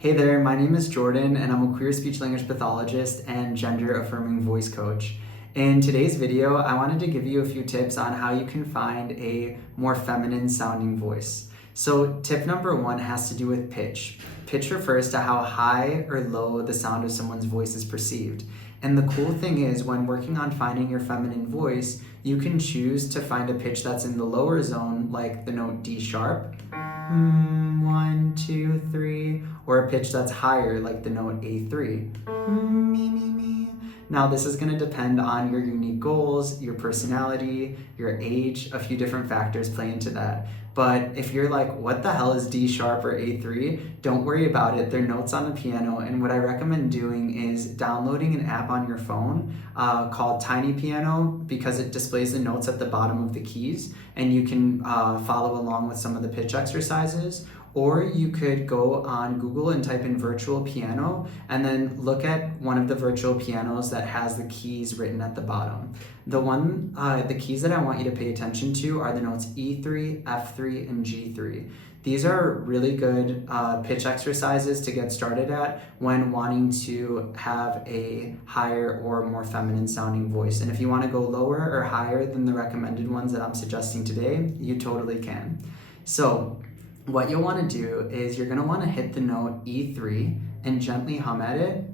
Hey there, my name is Jordan and I'm a queer speech language pathologist and gender affirming voice coach. In today's video, I wanted to give you a few tips on how you can find a more feminine sounding voice. So tip number one has to do with pitch. Pitch refers to how high or low the sound of someone's voice is perceived. And the cool thing is when working on finding your feminine voice, you can choose to find a pitch that's in the lower zone, like the note D sharp, 1, 2, 3, or a pitch that's higher, like the note A3, me, me, me. Now this is going to depend on your unique goals, your personality, your age. A few different factors play into that. But if you're like, what the hell is D sharp or A3? Don't worry about it. They're notes on the piano. And what I recommend doing is downloading an app on your phone called Tiny Piano, because it displays the notes at the bottom of the keys and you can follow along with some of the pitch exercises. Or you could go on Google and type in virtual piano and then look at one of the virtual pianos that has the keys written at the bottom. The keys that I want you to pay attention to are the notes E3, F3, and G3. These are really good pitch exercises to get started at when wanting to have a higher or more feminine sounding voice. And if you want to go lower or higher than the recommended ones that I'm suggesting today, you totally can. So what you'll want to do is you're going to want to hit the note E3 and gently hum at it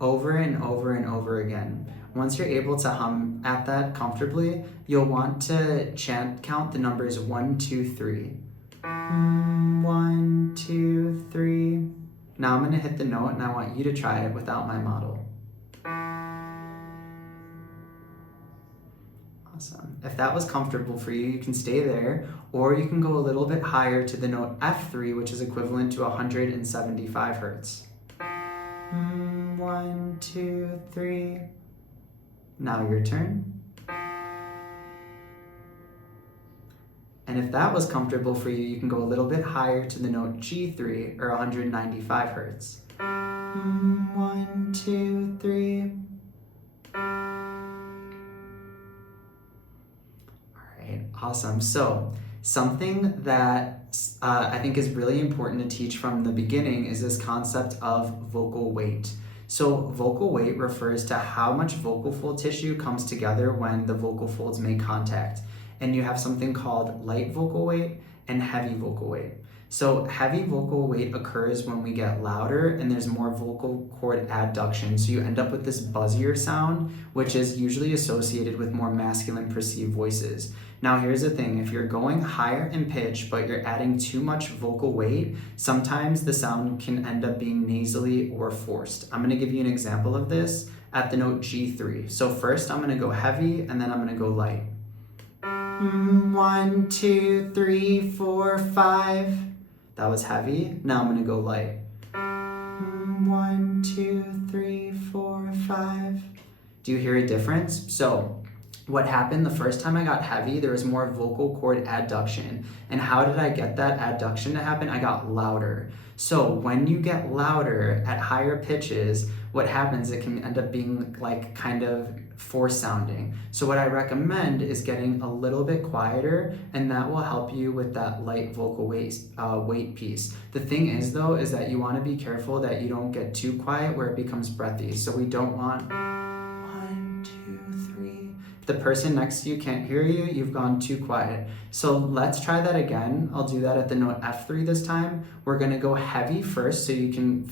over and over and over again. Once you're able to hum at that comfortably, you'll want to count the numbers 1, 2, 3. 1, 2, 3. Now I'm going to hit the note and I want you to try it without my model. Awesome. If that was comfortable for you, you can stay there, or you can go a little bit higher to the note F3, which is equivalent to 175 hertz. 1, 2, 3. Now your turn. And if that was comfortable for you, you can go a little bit higher to the note G3, or 195 hertz. 1, 2, 3. Awesome. So something that I think is really important to teach from the beginning is this concept of vocal weight. So vocal weight refers to how much vocal fold tissue comes together when the vocal folds make contact. And you have something called light vocal weight and heavy vocal weight. So heavy vocal weight occurs when we get louder and there's more vocal cord adduction. So you end up with this buzzier sound, which is usually associated with more masculine perceived voices. Now here's the thing, if you're going higher in pitch, but you're adding too much vocal weight, sometimes the sound can end up being nasally or forced. I'm gonna give you an example of this at the note G3. So first I'm gonna go heavy and then I'm gonna go light. 1, 2, 3, 4, 5. That was heavy. Now I'm gonna go light. 1, 2, 3, 4, 5. Do you hear a difference? So what happened the first time I got heavy, there was more vocal cord adduction. And how did I get that adduction to happen? I got louder. So when you get louder at higher pitches, what happens, it can end up being like kind of forced sounding. So what I recommend is getting a little bit quieter, and that will help you with that light vocal weight piece. The thing is though, is that you want to be careful that you don't get too quiet where it becomes breathy. So we don't want 1, 2, 3. If the person next to you can't hear you, you've gone too quiet. So let's try that again. I'll do that at the note F3 this time. We're gonna go heavy first so you can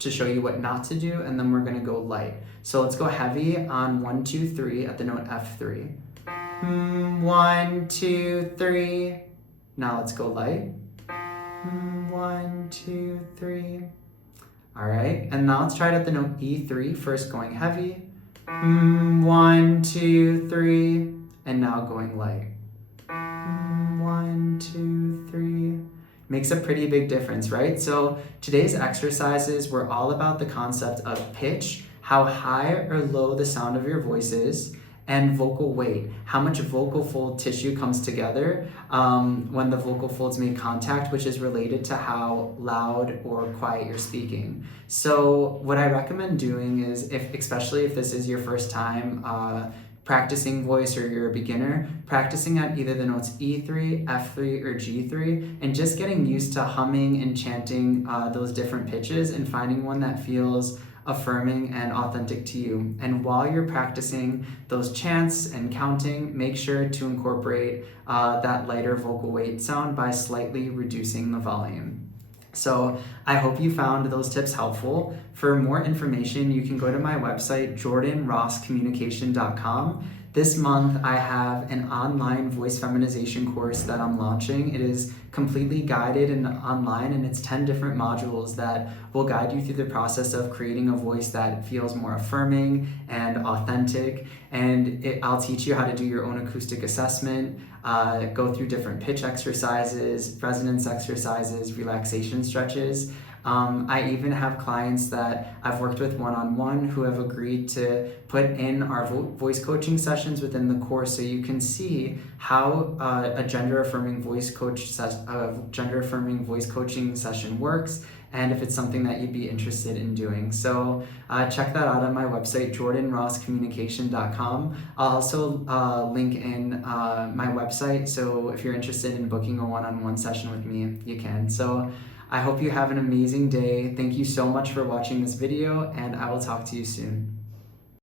to show you what not to do, and then we're gonna go light. So let's go heavy on 1, 2, 3 at the note F3. 1, 2, 3. Now let's go light. 1, 2, 3. All right, and now let's try it at the note E3, first going heavy. 1, 2, 3, and now going light. 1, 2, 3. Makes a pretty big difference, right? So today's exercises were all about the concept of pitch, how high or low the sound of your voice is, and vocal weight, how much vocal fold tissue comes together when the vocal folds make contact, which is related to how loud or quiet you're speaking. So what I recommend doing is, especially if this is your first time practicing voice or you're a beginner, practicing at either the notes E3, F3, or G3, and just getting used to humming and chanting those different pitches and finding one that feels affirming and authentic to you. And while you're practicing those chants and counting, make sure to incorporate that lighter vocal weight sound by slightly reducing the volume. So I hope you found those tips helpful. For more information, you can go to my website, jordanrosscommunication.com. This month, I have an online voice feminization course that I'm launching. It is completely guided and online, and it's 10 different modules that will guide you through the process of creating a voice that feels more affirming and authentic. And I'll teach you how to do your own acoustic assessment, go through different pitch exercises, resonance exercises, relaxation stretches. I even have clients that I've worked with one-on-one who have agreed to put in our voice coaching sessions within the course, so you can see how a gender-affirming voice coaching session works, and if it's something that you'd be interested in doing. So check that out on my website, jordanrosscommunication.com. I'll also link in my website, so if you're interested in booking a one-on-one session with me, you can. So I hope you have an amazing day. Thank you so much for watching this video, and I will talk to you soon.